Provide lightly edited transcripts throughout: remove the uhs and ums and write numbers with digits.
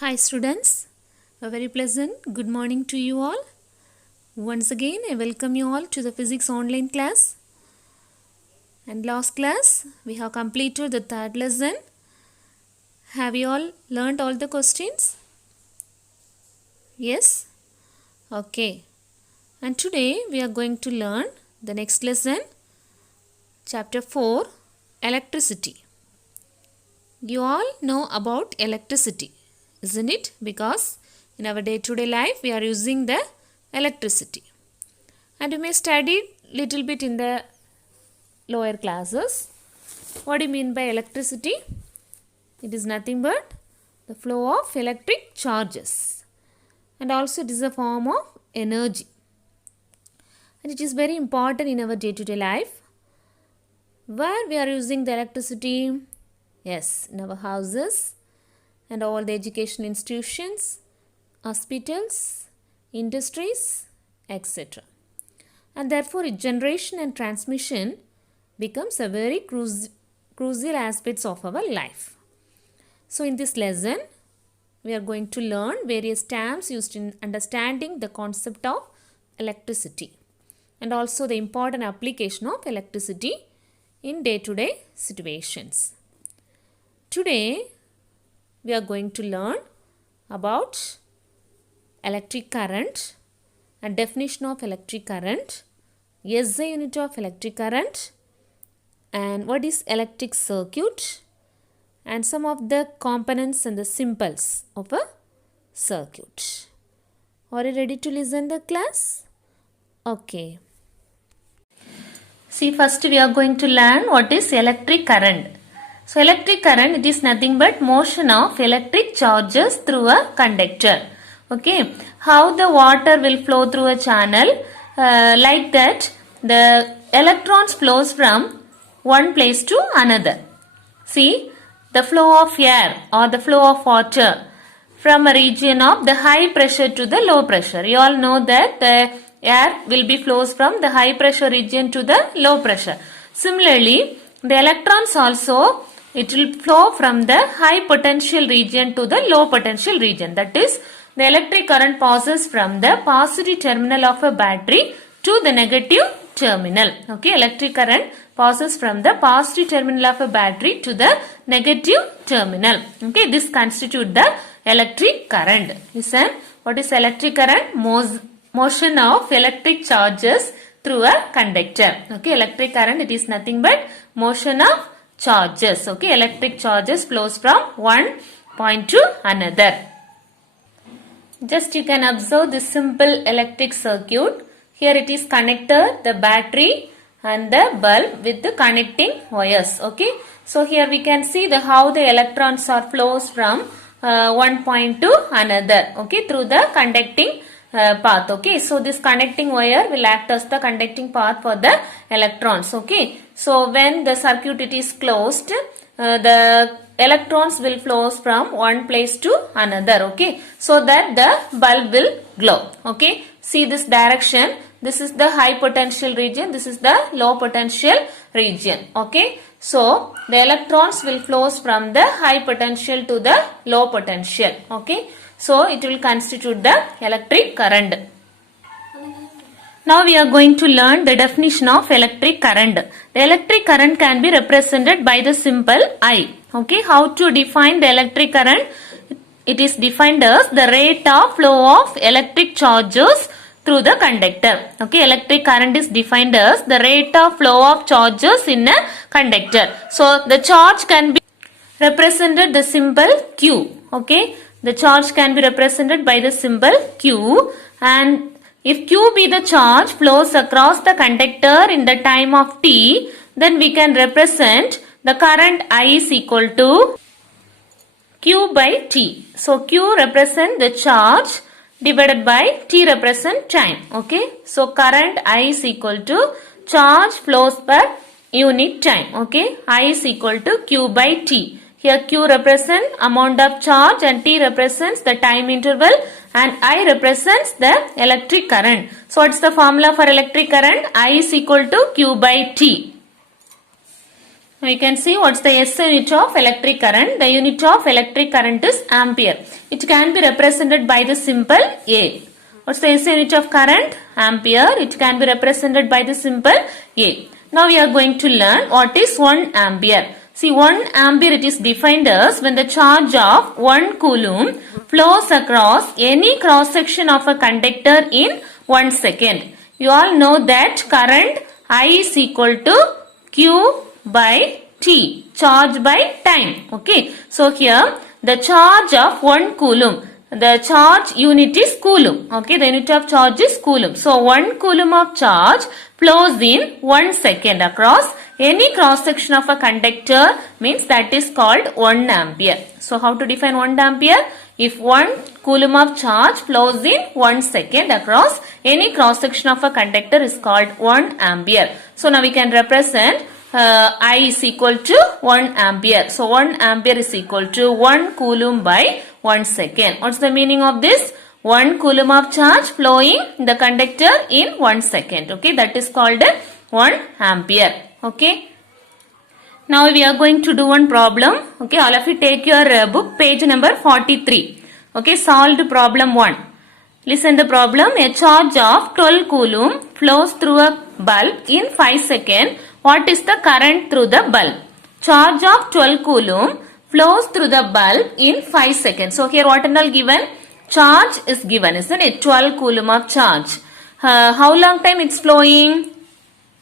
Hi students, a very pleasant good morning to you all. Once again I welcome you all to the physics online class. And last class we have completed the third lesson. Have you all learnt all the questions? Yes? Okay. And today we are going to learn the next lesson, chapter 4, electricity. You all know about electricity, isn't it? Because in our day-to-day life we are using the electricity. And you may study little bit in the lower classes. What do you mean by electricity? It is nothing but the flow of electric charges. And also it is a form of energy. And it is very important in our day-to-day life. Where we are using the electricity? Yes, in our houses and all the education institutions, hospitals, industries, etc. And therefore its generation and transmission becomes a very crucial aspects of our life. So in this lesson, we are going to learn various terms used in understanding the concept of electricity and also the important application of electricity in day-to-day situations. Today, we are going to learn about electric current and definition of electric current, SI unit of electric current, and what is electric circuit, and some of the components and the symbols of a circuit. Are you ready to listen the class? Okay. See, first we are going to learn what is electric current. So electric current, it is nothing but motion of electric charges through a conductor. Okay, how the water will flow through a channel, like that the electrons flows from one place to another. See, the flow of air or the flow of water from a region of the high pressure to the low pressure. You all know that the air will be flows from the high pressure region to the low pressure. Similarly, the electrons also, it will flow from the high potential region to the low potential region. That is, the electric current passes from the positive terminal of a battery to the negative terminal. Okay, electric current passes from the positive terminal of a battery to the negative terminal. Okay, this constitutes the electric current. Listen, what is electric current? Motion of electric charges through a conductor. Okay, electric current, it is nothing but motion of charges. Okay, electric charges flows from one point to another. Just you can observe this simple electric circuit. Here it is connector, the battery and the bulb with the connecting wires. Okay, so here we can see the how the electrons are flows from one point to another. Okay, through the conducting path. Okay, so this connecting wire will act as the conducting path for the electrons. Okay, so when the circuit it is closed, the electrons will flow from one place to another. Okay, so that the bulb will glow. Okay, see this direction. This is the high potential region. This is the low potential region. Okay, so the electrons will flow from the high potential to the low potential. Okay, so it will constitute the electric current. Now we are going to learn the definition of electric current. The electric current can be represented by the symbol I. Okay, how to define the electric current? It is defined as the rate of flow of electric charges through the conductor. Okay, electric current is defined as the rate of flow of charges in a conductor. So the charge can be represented the symbol Q. Okay, the charge can be represented by the symbol Q, and if Q be the charge flows across the conductor in the time of t, then we can represent the current I is equal to Q by T. So Q represent the charge divided by T represent time. Okay, so current I is equal to charge flows per unit time. Okay, I is equal to Q by T. Here Q represents amount of charge and T represents the time interval and I represents the electric current. So what's the formula for electric current? I is equal to Q by T. Now you can see what's the SI unit of electric current. The unit of electric current is ampere. It can be represented by the symbol A. What's the SI unit of current? Ampere. It can be represented by the symbol A. Now we are going to learn what is 1 ampere. See, 1 ampere it is defined as when the charge of 1 coulomb flows across any cross section of a conductor in 1 second. You all know that current I is equal to Q by T, charge by time. Okay, so here the charge of 1 coulomb, the charge unit is coulomb. Okay, the unit of charge is coulomb. So 1 coulomb of charge flows in 1 second across any cross section of a conductor, means that is called 1 ampere. So how to define 1 ampere? If 1 coulomb of charge flows in 1 second across any cross section of a conductor is called 1 ampere. So now we can represent I is equal to 1 ampere. So 1 ampere is equal to 1 coulomb by 1 second. What's the meaning of this? 1 coulomb of charge flowing in the conductor in 1 second. Okay, that is called 1 ampere. Okay. Now we are going to do one problem. Okay, all of you take your book, page number 43. Okay, solved problem 1. Listen the problem. A charge of 12 coulomb flows through a bulb in 5 seconds. What is the current through the bulb? Charge of 12 coulomb flows through the bulb in 5 seconds. So here what and all given? Charge is given, isn't it? 12 coulomb of charge. How long time it's flowing?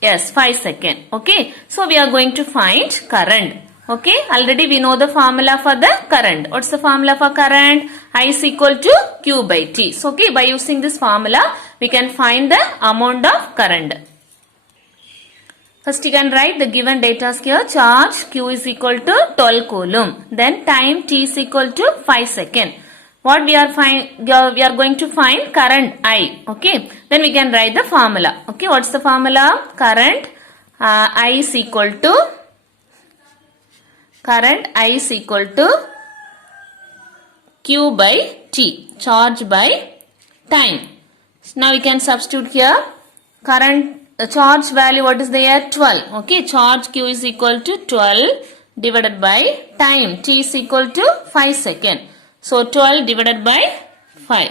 Yes, 5 seconds. Okay. So we are going to find current. Okay. Already we know the formula for the current. What's the formula for current? I is equal to Q by T. So okay, by using this formula, we can find the amount of current. First you can write the given data here. Charge Q is equal to 12 coulomb. Then time T is equal to 5 seconds. What we are going to find current I. Okay. Then we can write the formula. Okay. What's the formula? Current I is equal to Q by T. Charge by time. Now we can substitute here. Current charge value, what is there? 12. Okay. Charge Q is equal to 12 divided by time. T is equal to 5 seconds. So 12 divided by 5.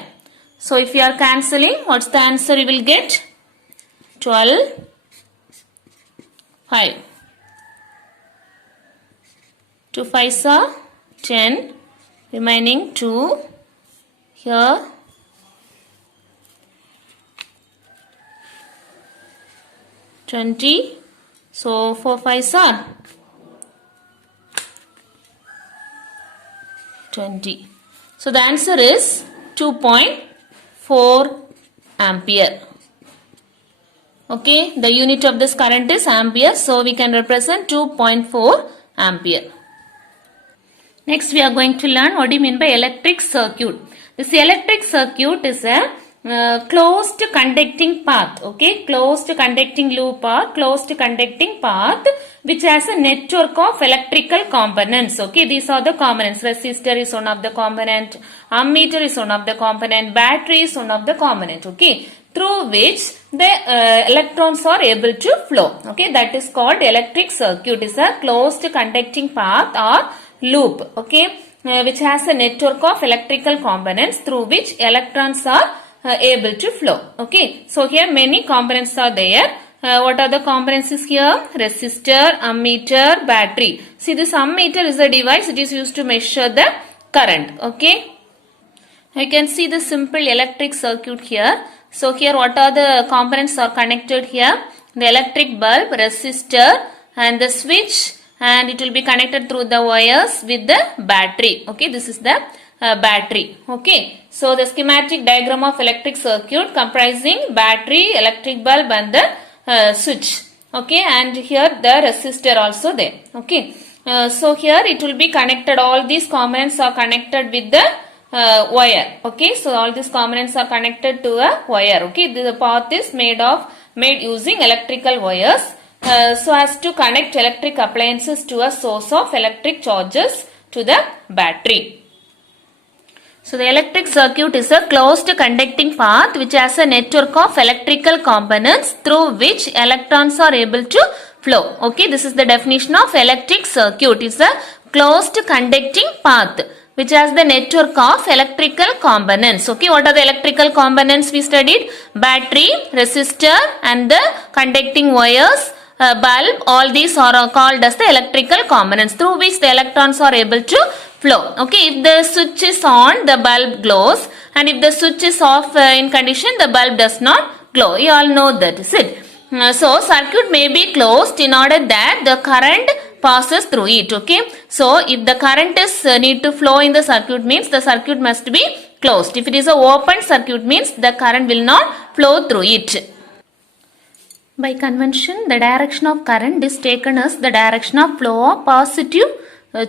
So if you are cancelling, what's the answer you will get? 12, 5. 2 5s are 10. Remaining 2. Here. $20. So 4 5s are 20. So the answer is 2.4 ampere. Okay, the unit of this current is ampere. So we can represent 2.4 ampere. Next we are going to learn what do you mean by electric circuit. This electric circuit is a closed conducting path. Okay, closed conducting loop or closed conducting path which has a network of electrical components. Okay, these are the components. Resistor is one of the component, ammeter is one of the component, battery is one of the component. Okay, through which the electrons are able to flow. Okay, that is called electric circuit. Is a closed conducting path or loop. Okay, which has a network of electrical components through which electrons are able to flow. Okay, so here many components are there. What are the components is here? Resistor, ammeter, battery. See, this ammeter is a device. It is used to measure the current. Okay, you can see the simple electric circuit here. So here what are the components are connected here? The electric bulb, resistor and the switch, and it will be connected through the wires with the battery. Okay, this is the battery. Okay, so the schematic diagram of electric circuit comprising battery, electric bulb and the switch. Okay, and here the resistor also there. Okay, so here it will be connected, all these components are connected with the wire. Okay, so all these components are connected to a wire. Okay, the path is made using electrical wires so as to connect electric appliances to a source of electric charges to the battery. So the electric circuit is a closed conducting path which has a network of electrical components through which electrons are able to flow. Okay, this is the definition of electric circuit. It's a closed conducting path which has the network of electrical components. Okay, what are the electrical components we studied? Battery, resistor and the conducting wires, bulb, all these are called as the electrical components through which the electrons are able to flow. Okay, if the switch is on, the bulb glows, and if the switch is off in condition, the bulb does not glow. You all know that, is it? So circuit may be closed in order that the current passes through it. Okay, so if the current is need to flow in the circuit, means the circuit must be closed. If it is a open circuit, means the current will not flow through it. By convention, the direction of current is taken as the direction of flow of positive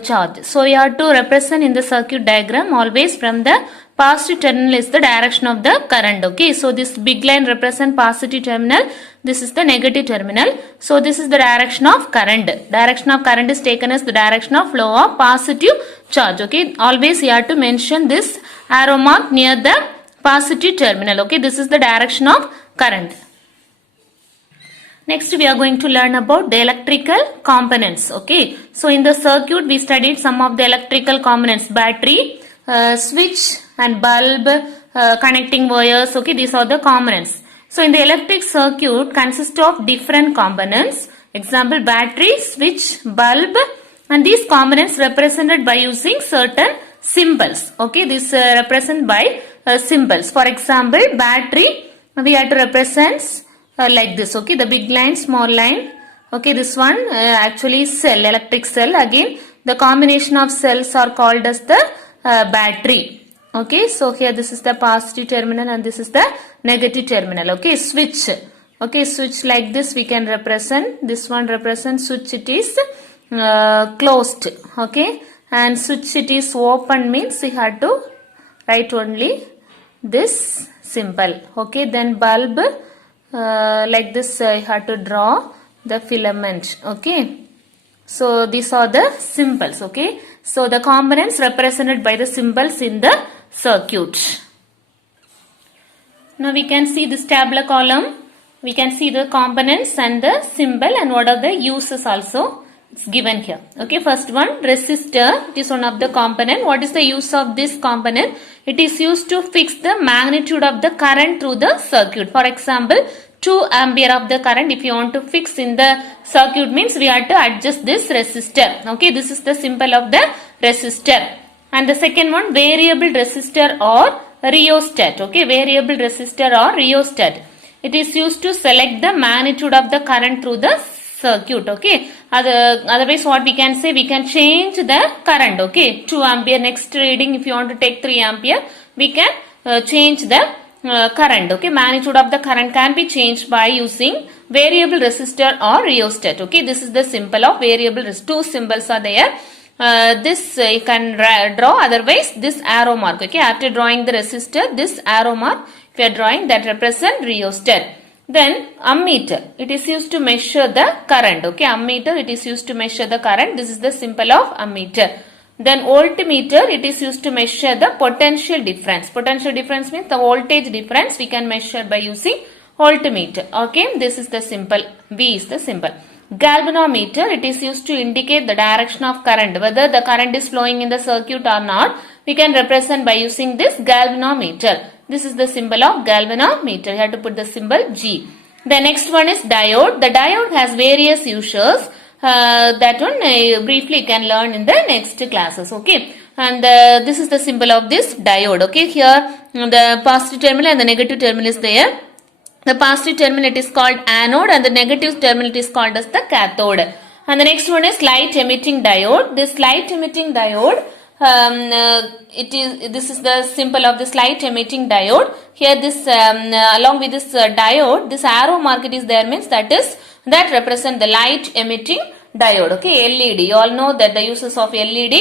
charge. So you have to represent in the circuit diagram always from the positive terminal is the direction of the current. Okay, so this big line represent positive terminal, this is the negative terminal. So this is the direction of current. Direction of current is taken as the direction of flow of positive charge. Okay, always you have to mention this arrow mark near the positive terminal. Okay, this is the direction of current. Next we are going to learn about the electrical components. Okay, so in the circuit we studied some of the electrical components: battery, switch and bulb, connecting wires. Okay, these are the components. So in the electric circuit consists of different components. Example, battery, switch, bulb, and these components represented by using certain symbols. Okay, this represent by symbols. For example, battery we have to represent like this. Okay, the big line, small line. Okay, this one actually cell, electric cell. Again, the combination of cells are called as the battery. Okay, so here this is the positive terminal and this is the negative terminal. Okay, switch. Okay, switch like this we can represent. This one represents switch, it is closed. Okay, and switch it is open, means we have to write only this symbol. Okay, then bulb. Like this I have to draw the filament. Okay, so these are the symbols. Okay, so the components represented by the symbols in the circuit. Now we can see this tabular column. We can see the components and the symbol and what are the uses also. It's given here. Okay, first one, resistor. It is one of the component. What is the use of this component? It is used to fix the magnitude of the current through the circuit. For example, 2 ampere of the current if you want to fix in the circuit, means we have to adjust this resistor. Okay, this is the symbol of the resistor. And the second one, variable resistor or rheostat. Okay, variable resistor or rheostat. It is used to select the magnitude of the current through the circuit. Okay, otherwise what we can say, we can change the current. Okay, 2 ampere, next reading if you want to take 3 ampere, we can change the current. Okay, magnitude of the current can be changed by using variable resistor or rheostat. Okay, this is the symbol of variable resistor. 2 symbols are there. This you can draw, otherwise this arrow mark. Okay, after drawing the resistor, this arrow mark if you are drawing, that represent rheostat. Then ammeter, it is used to measure the current. Okay, ammeter, it is used to measure the current. This is the symbol of ammeter. Then voltmeter, it is used to measure the potential difference. Potential difference means the voltage difference we can measure by using voltmeter. Okay, this is the symbol. V is the symbol. Galvanometer, it is used to indicate the direction of current, whether the current is flowing in the circuit or not. We can represent by using this galvanometer. This is the symbol of galvanometer. You have to put the symbol G. The next one is diode. The diode has various uses. That one briefly you can learn in the next classes. Okay, and this is the symbol of this diode. Okay, here the positive terminal and the negative terminal is there. The positive terminal it is called anode and the negative terminal it is called as the cathode. And the next one is light emitting diode. This light emitting diode, this is the symbol of this light emitting diode. Here this along with this diode, this arrow mark it is there, means that represent the light emitting diode. Okay, LED. You all know that the uses of LED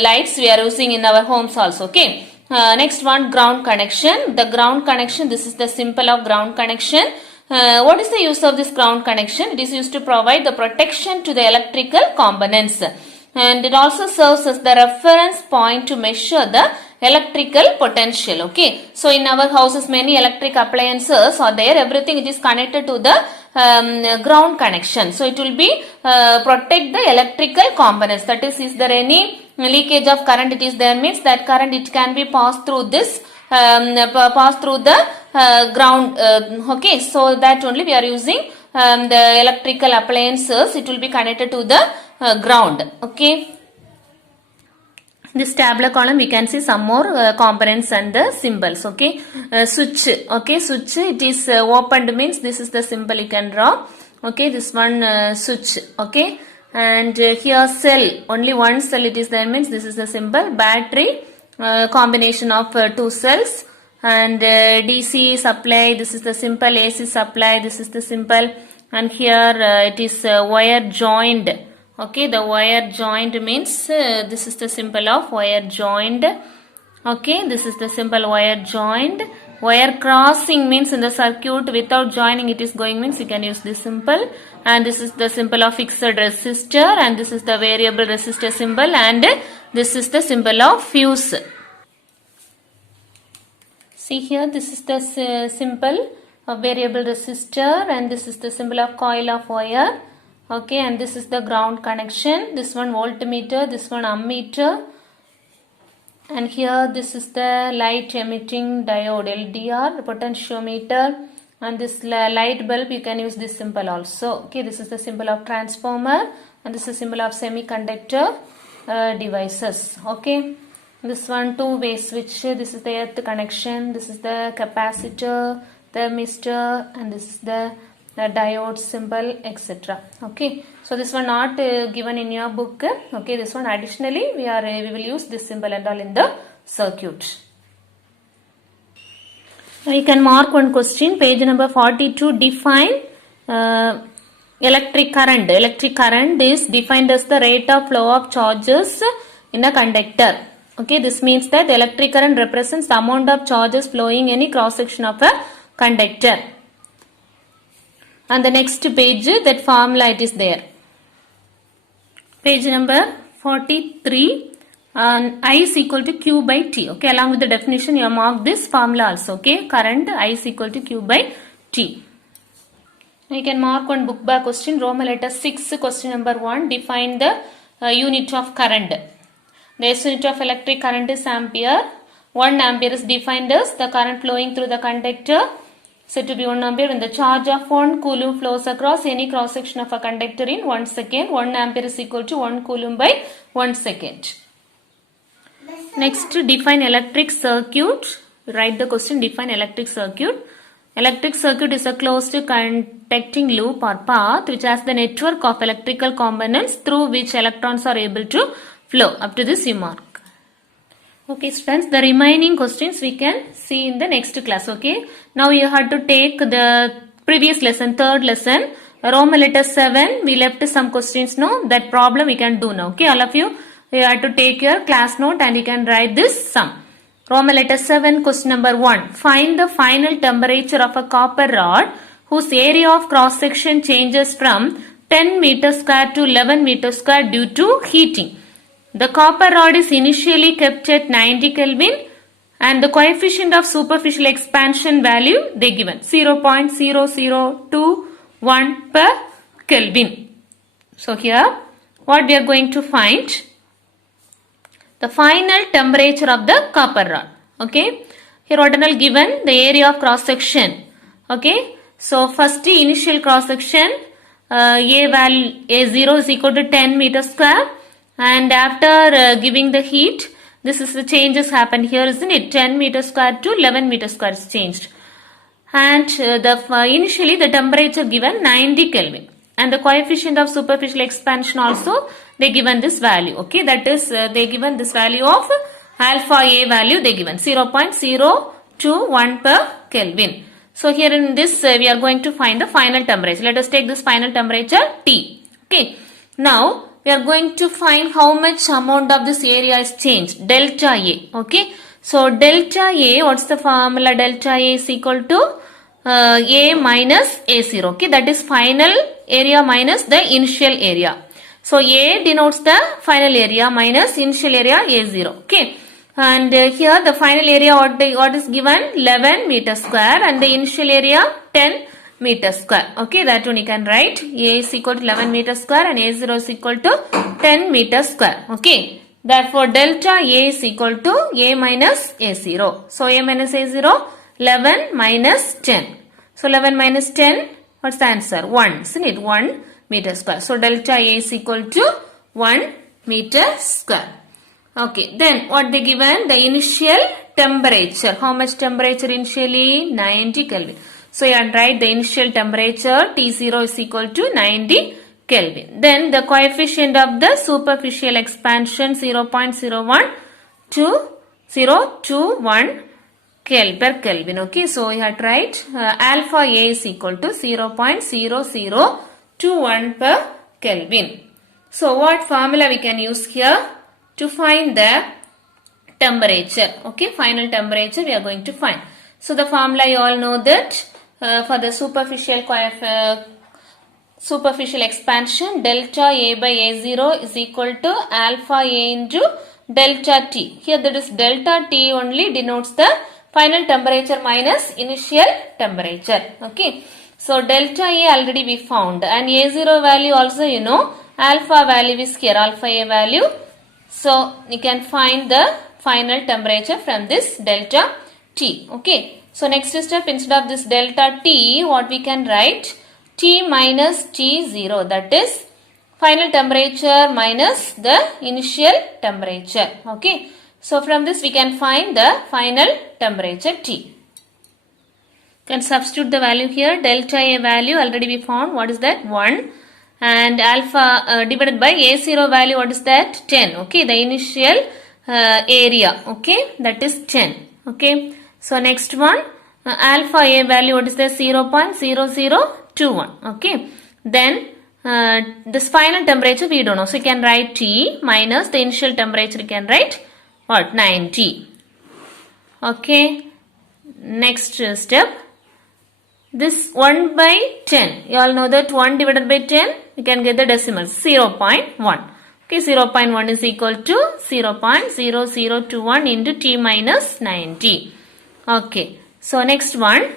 lights we are using in our homes also. Okay. Next one, ground connection. The ground connection, this is the symbol of ground connection. What is the use of this ground connection? It is used to provide the protection to the electrical components. And it also serves as the reference point to measure the electrical potential. Okay, so in our houses many electric appliances are there. Everything it is connected to the ground connection. So it will be protect the electrical components. That is there any leakage of current it is there means that current it can be passed through this pass through the ground. Okay, so that only we are using the electrical appliances. It will be connected to the ground. Okay. This tabular column we can see some more components and the symbols. Okay, switch. Okay, switch it is opened means this is the symbol you can draw. Okay, this one switch. Okay, and here cell, only one cell it is there means this is the symbol. Battery, combination of two cells, and DC supply, this is the simple. AC supply, this is the simple. And here it is wire joined. Okay, the wire joined means this is the symbol of wire joined. Okay, this is the symbol wire joined. Wire crossing means in the circuit without joining it is going means you can use this symbol. And this is the symbol of fixed resistor, and this is the variable resistor symbol, and this is the symbol of fuse. See here, this is the symbol of variable resistor, and this is the symbol of coil of wire. Okay, and this is the ground connection. This one voltmeter, this one ammeter, and here this is the light emitting diode LDR, potentiometer, and this light bulb you can use this symbol also. Okay, this is the symbol of transformer, and this is the symbol of semiconductor devices. Okay, this one two-way switch, this is the earth connection, this is the capacitor, thermistor, and this is the diode symbol, etc. Okay, so this one not given in your book. Okay, this one additionally we will use this symbol and all in the circuit. Now you can mark one question, page number 42. Define electric current. Electric current is defined as the rate of flow of charges in a conductor. Okay, this means that the electric current represents the amount of charges flowing any cross section of a conductor. And the next page, that formula it is there. Page number 43, I is equal to Q by T. Okay, along with the definition you have marked this formula also. Okay, current I is equal to Q by T. You can mark one book by question, Roman letter 6, question number 1. Define the unit of current. The SI unit of electric current is ampere. 1 ampere is defined as the current flowing through the conductor, said to be 1 ampere when the charge of 1 coulomb flows across any cross section of a conductor in 1 second. 1 ampere is equal to 1 coulomb by 1 second. Next, define electric circuit. Write the question, define electric circuit. Electric circuit is a closed conducting loop or path which has the network of electrical components through which electrons are able to flow. Up to this you mark. Okay students, the remaining questions we can see in the next class. Okay, now you have to take the previous lesson, third lesson, Roman letter 7. We left some questions. No, that problem we can do now. Okay, all of you have to take your class note and you can write this sum. Roman letter 7, question number 1. Find the final temperature of a copper rod whose area of cross section changes from 10 meters square to 11 meters square due to heating. The copper rod is initially kept at 90 Kelvin and the coefficient of superficial expansion value they given 0.0021 per Kelvin. So here what we are going to find? The final temperature of the copper rod. Okay, here what are given? The area of cross section. Okay, so first initial cross section A0 is equal to 10 meters square. And after giving the heat, this is the changes happened here, isn't it? 10 meters square to 11 meters square is changed. And initially the temperature given 90 Kelvin. And the coefficient of superficial expansion also they given this value. Okay, that is they given this value of alpha A value they given 0.021 per Kelvin. So here in this we are going to find the final temperature. Let us take this final temperature T. Okay, now we are going to find how much amount of this area is changed, delta A. Okay, so delta A, what's the formula? Delta A is equal to A minus A0. Okay, that is final area minus the initial area. So A denotes the final area minus initial area A0. Okay, and here the final area what is given 11 meters square and the initial area 10 meter square. Okay, that one you can write. A is equal to 11 meter square and A0 is equal to 10 meter square. Okay, therefore delta A is equal to A minus A0. So A minus A0, 11 minus 10. So 11 minus 10, what's the answer? 1, isn't it? 1 meter square. So delta A is equal to 1 meter square. Okay, then what they given? The initial temperature. How much temperature initially? 90 Kelvin. So you can write the initial temperature T0 is equal to 90 Kelvin. Then the coefficient of the superficial expansion 0.01 to 021 per Kelvin. Okay, so you have to write alpha A is equal to 0.0021 per Kelvin. So what formula we can use here to find the temperature? Okay, final temperature we are going to find. So the formula you all know that for the superficial expansion, delta A by A0 is equal to alpha A into delta T. Here that is delta T only denotes the final temperature minus initial temperature. Okay, so delta A already we found and A0 value also you know, alpha value is here, alpha A value. So you can find the final temperature from this delta T. Okay, so next step, instead of this delta T, what we can write? T minus T0, that is final temperature minus the initial temperature. Okay, so from this we can find the final temperature T. Can substitute the value here. Delta A value already we found. What is that? 1. And alpha divided by A0 value, what is that? 10. Okay, the initial area. Okay, that is 10. Okay, so next one, alpha A value, what is the 0.0021. Okay, then this final temperature we don't know. So you can write T minus the initial temperature, you can write what? 90. Okay, next step. This 1 by 10, you all know that 1 divided by 10, you can get the decimals 0.1. Okay, 0.1 is equal to 0.0021 into T minus 90. Okay, so next one,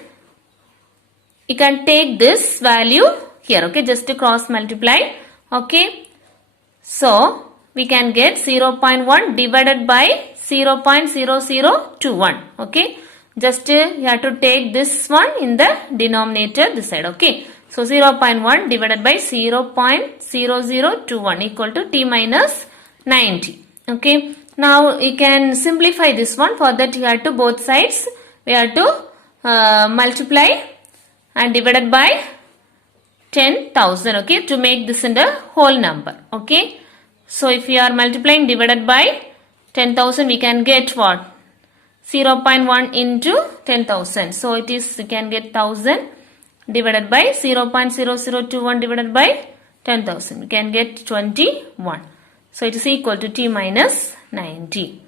you can take this value here. Okay, just to cross multiply. Okay, so we can get 0.1 divided by 0.0021. Okay, just you have to take this one in the denominator this side. Okay, so 0.1 divided by 0.0021 equal to T minus 90. Okay, now you can simplify this one. For that you have to both sides we have to multiply and divided by 10,000. Okay, to make this in the whole number. Okay, so if you are multiplying divided by 10,000, we can get what? 0.1 into 10,000. So it is, you can get 1000 divided by 0.0021 divided by 10,000. We can get 21. So it is equal to T minus 90.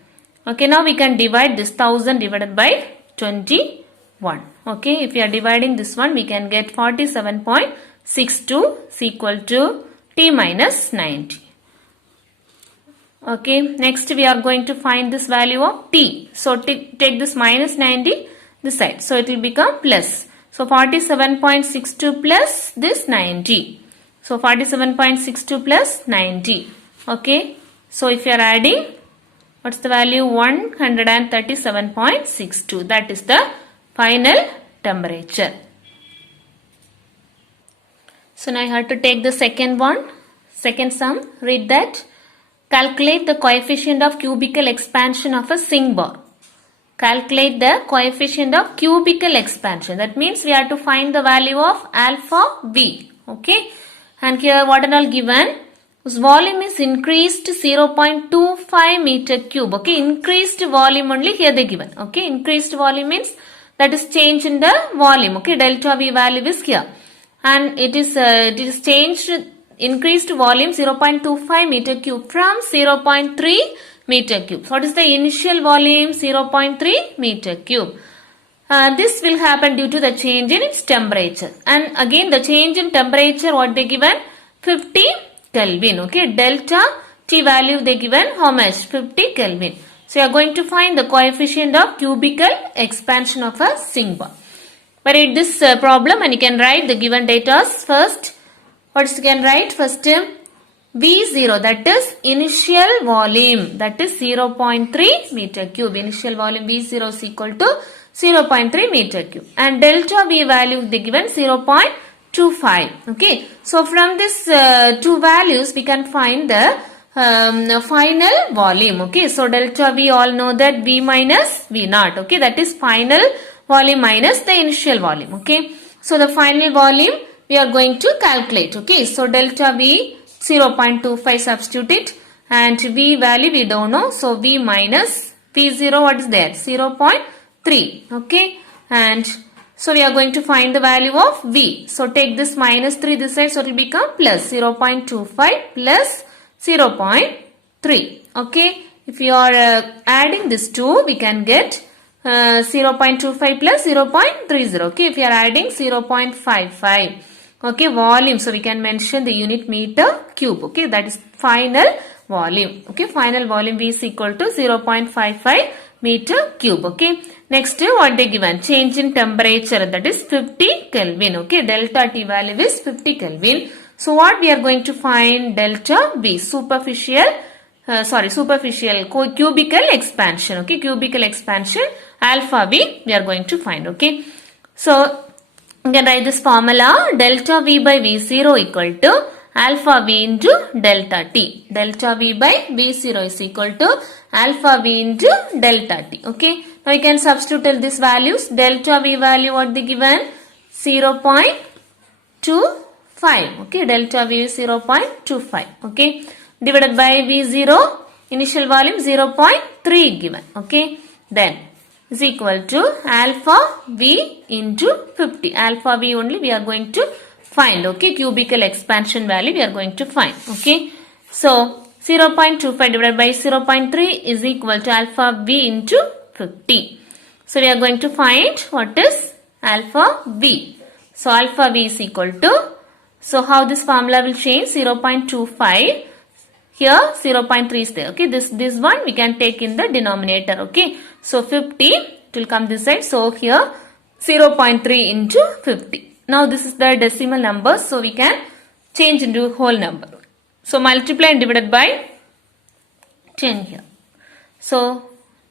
Okay, now we can divide this 1000 divided by 21. Okay, if you are dividing this one, we can get 47.62 is equal to T minus 90. Okay, next we are going to find this value of T. So take this minus 90 this side. So it will become plus. So 47.62 plus this 90. So 47.62 plus 90. Okay, so if you are adding, what's the value? 137.62. That is the final temperature. So now I have to take the second one. Second sum. Read that. Calculate the coefficient of cubical expansion of a sink bar. Calculate the coefficient of cubical expansion. That means we have to find the value of alpha V. Okay. And here what are all given? Whose volume is increased 0.25 meter cube. Okay. Increased volume only here they given. Okay. Increased volume means that is change in the volume. Okay. Delta V value is here. And it is changed, increased volume 0.25 meter cube from 0.3 meter cube. So what is the initial volume? 0.3 meter cube. This will happen due to the change in its temperature. And again the change in temperature, what they given? 50 Kelvin. Okay, delta T value they given how much? 50 Kelvin. So you are going to find the coefficient of cubical expansion of a sink bar. But read this problem and you can write the given data first. What you can write first? V0, that is initial volume, that is 0.3 meter cube. Initial volume V0 is equal to 0.3 meter cube. And delta V value they given 0.25. Okay. So from this two values we can find the final volume. Okay. So delta V all know that V minus V naught. Okay. That is final volume minus the initial volume. Okay. So the final volume we are going to calculate. Okay. So delta V 0.25 substitute it and V value we don't know. So V minus V0 what is there? 0.3. Okay. And so we are going to find the value of V. So take this minus 3 this side, so it will become plus 0.25 plus 0.3. Okay. If you are adding this 2, we can get 0.25 plus 0.30. Okay. If you are adding 0.55. Okay, volume. So we can mention the unit meter cube. Okay, that is final volume. Okay, final volume V is equal to 0.55 meter cube. Okay, next what they given? Change in temperature, that is 50 Kelvin. Okay, delta T value is 50 Kelvin. So what we are going to find? Delta V, superficial cubical expansion. Okay, cubical expansion alpha V we are going to find. Okay, so you can write this formula. Delta V by V0 equal to alpha V into delta T. Delta V by V0 is equal to alpha V into delta T. Okay. Now you can substitute these values. Delta V value what they given? 0.25. Okay. Delta V is 0.25. Okay. Divided by V0, initial volume 0.3 given. Okay. Then is equal to alpha V into 50. Alpha V only we are going to find. Okay. Cubical expansion value we are going to find. Okay. So 0.25 divided by 0.3 is equal to alpha V into 50. So we are going to find what is alpha V. So alpha V is equal to, so how this formula will change? 0.25. Here 0.3 is there. Okay, this one we can take in the denominator. Okay, so 50 it will come this side. So here 0.3 into 50. Now this is the decimal number, so we can change into whole number. So multiply and divided by 10 here. So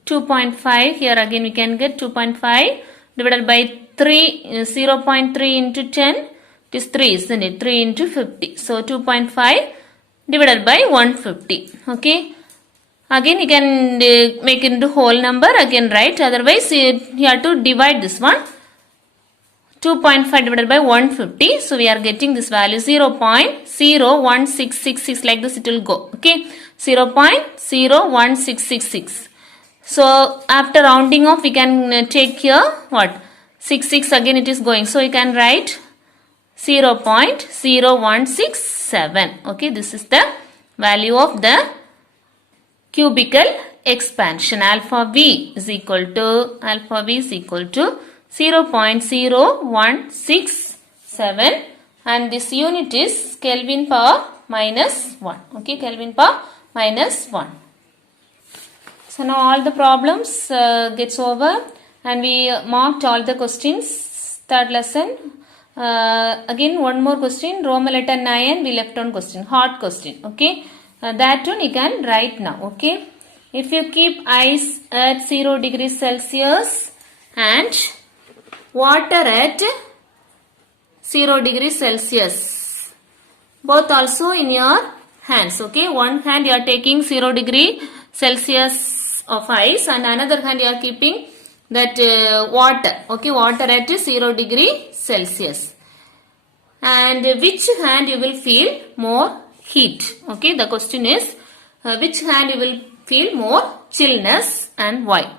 2.5 here again we can get 2.5 divided by 3, 0.3 into 10, it is 3, isn't it? 3 into 50. So 2.5 divided by 150. Okay. Again you can make it into whole number again, right? Otherwise you have to divide this one. 2.5 divided by 150. So we are getting this value 0.01666, like this it will go. Okay. 0.01666. So after rounding off we can take here what? 66 again it is going. So you can write 0.0167. Okay, this is the value of the cubical expansion. Alpha V is equal to 0.0167 and this unit is Kelvin power minus 1. Okay, Kelvin power minus 1. So now all the problems gets over and we marked all the questions. Third lesson. Again one more question, Roman letter 9 we left on question, hot question. Okay, that one you can write now. Okay, if you keep ice at 0 degrees Celsius and water at 0 degrees Celsius, both also in your hands. Okay, one hand you are taking 0 degree Celsius of ice and another hand you are keeping that water. Okay, water at 0 degree Celsius, and which hand you will feel more heat? Okay, the question is which hand you will feel more chillness and why?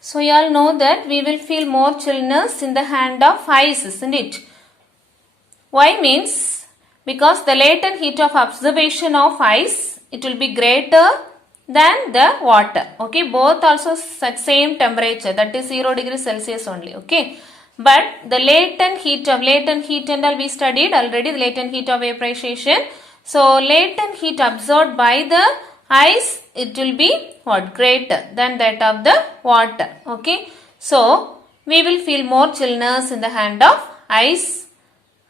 So you all know that we will feel more chillness in the hand of ice, isn't it? Why means because the latent heat of observation of ice, it will be greater than the water. Okay, both also at same temperature, that is 0 degrees Celsius only. Okay, but the latent heat and all we studied already, the latent heat of vaporization. So latent heat absorbed by the ice, it will be what? Greater than that of the water. Okay, so we will feel more chillness in the hand of ice.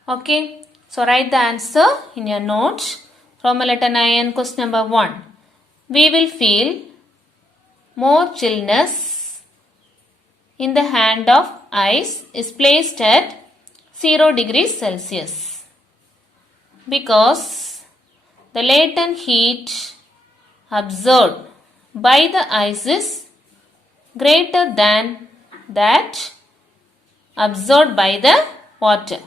Okay. So write the answer in your notes. Roman letter 9, question number 1. We will feel more chillness in the hand of ice is placed at 0 degrees Celsius because the latent heat absorbed by the ice is greater than that absorbed by the water.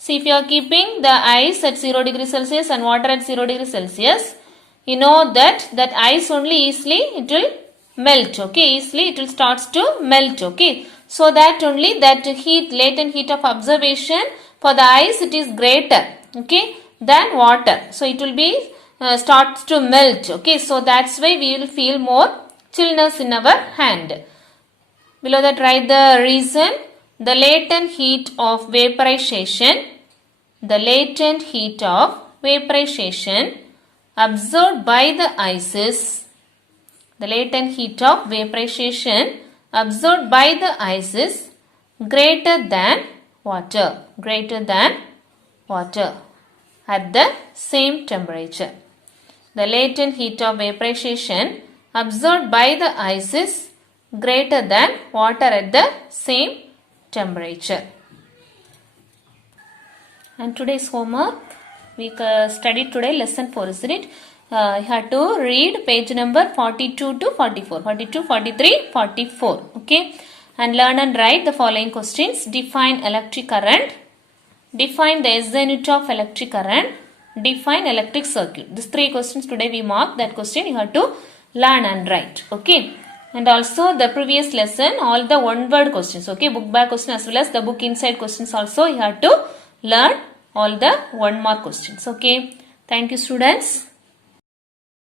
See, if you are keeping the ice at 0 degrees Celsius and water at 0 degrees Celsius, you know that ice only easily it will melt, okay, easily it will starts to melt, okay. So that only that heat, latent heat of observation for the ice it is greater, okay, than water. So it will be starts to melt, okay. So that's why we will feel more chillness in our hand. Below that write the reason. The latent heat of vaporization absorbed by the ice is greater than water at the same temperature. The latent heat of vaporization absorbed by the ice is greater than water at the same temperature. And today's homework, we studied today lesson 4, isn't it? You have to read page number 42 to 44, 42, 43, 44, okay? And learn and write the following questions. Define electric current. Define the SI unit of electric current. Define electric circuit. These 3 questions today we mark. That question you have to learn and write, okay? And also the previous lesson, all the one word questions, okay, book back question as well as the book inside questions also you have to learn all the 1 mark questions, okay. Thank you students.